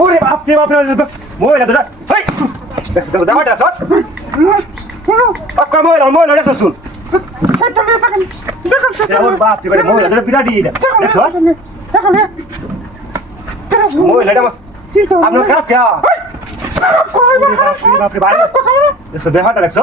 ওরে বাপ রে বাপ রে মহিলা তো হেই! দেখো দেখো আক্কা মহিলা মহিলা দেখো শুন আপনার খারাপ কে? ব্যাপারটা দেখছ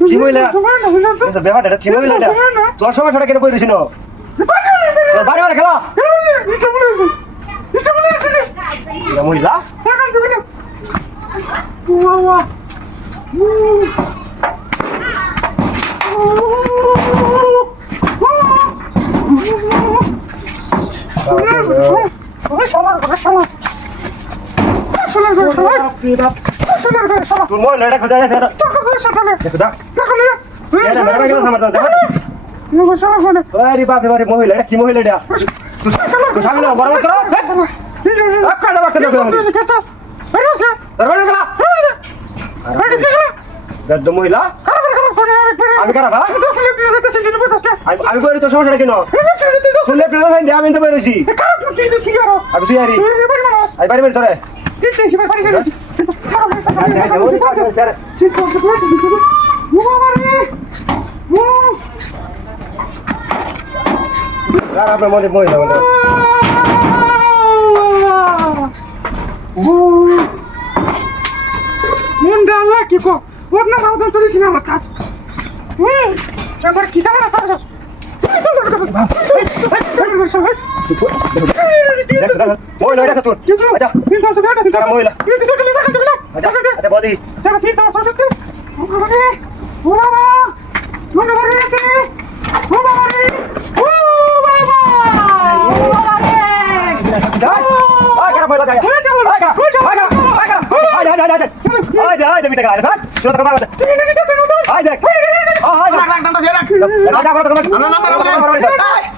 কি মহিলা ব্যাপারটা কি মহিলা তোর সময় সেটা কেন করে দিছিল বাড়ি বাড়ি খেলা। Kamu hilang? Jangan dulu. Wah, wah. তুই মই লড়া খোদা দে খোদা মহিলা কি মহিলা అక్కడ పక్కన పెద్ద మహిళ আমি খারাপ আমি করি তো সমস্যাটা কেন শুনলে প্রেজা সাইন আমি তো বেরোছি আমি সুয়ারি আমি পারি তোরে। আপনার মনে বই না মুন্ডা আল্লাহ কি কো? ওর না দাও তো দিছি না কাজ। হুম এবার কি জানা না কাজ মহিলা টাকা আরে স্যার চলো তো কথা আয় দেখ আয় দেখ আয় দেখ